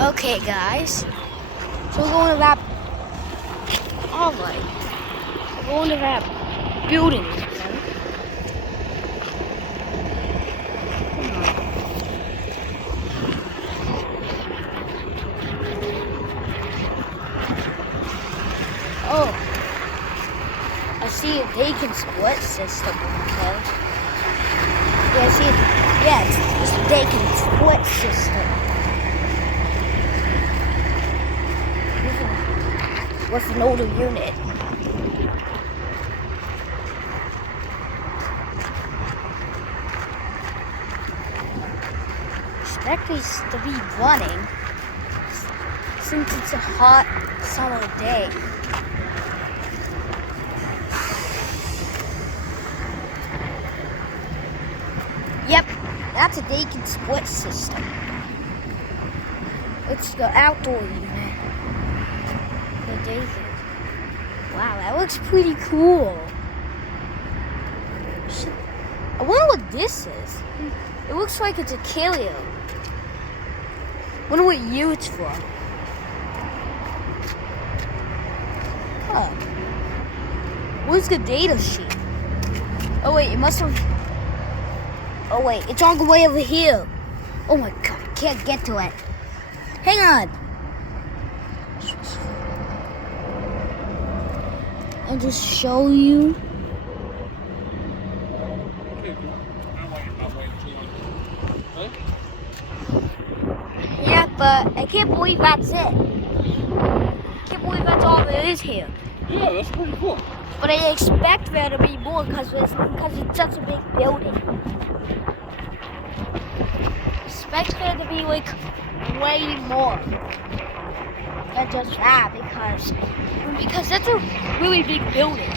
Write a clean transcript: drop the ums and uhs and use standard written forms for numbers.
Okay, guys. So we're going to that. All right. We're going to that building. Okay? Oh, I see a vacant split system. Okay. Yeah, I see it. Yeah, it's a vacant split system. With an older unit. Expect these to be running since it's a hot summer day. Yep, that's a vacant split system. It's the outdoor unit. The vacant. Wow, that looks pretty cool. I wonder what this is. It looks like it's a carrier. Wonder what year it's from. Huh. Where's the data sheet? Oh wait, it must have. Oh wait, it's all the way over here. Oh my god, I can't get to it. Hang on. I'll just show you. Yeah, but I can't believe that's it. I can't believe that's all there is here. Yeah, that's pretty cool. But I expect there to be more because it's such a big building. I expect there to be like way more than just that because that's a really big building.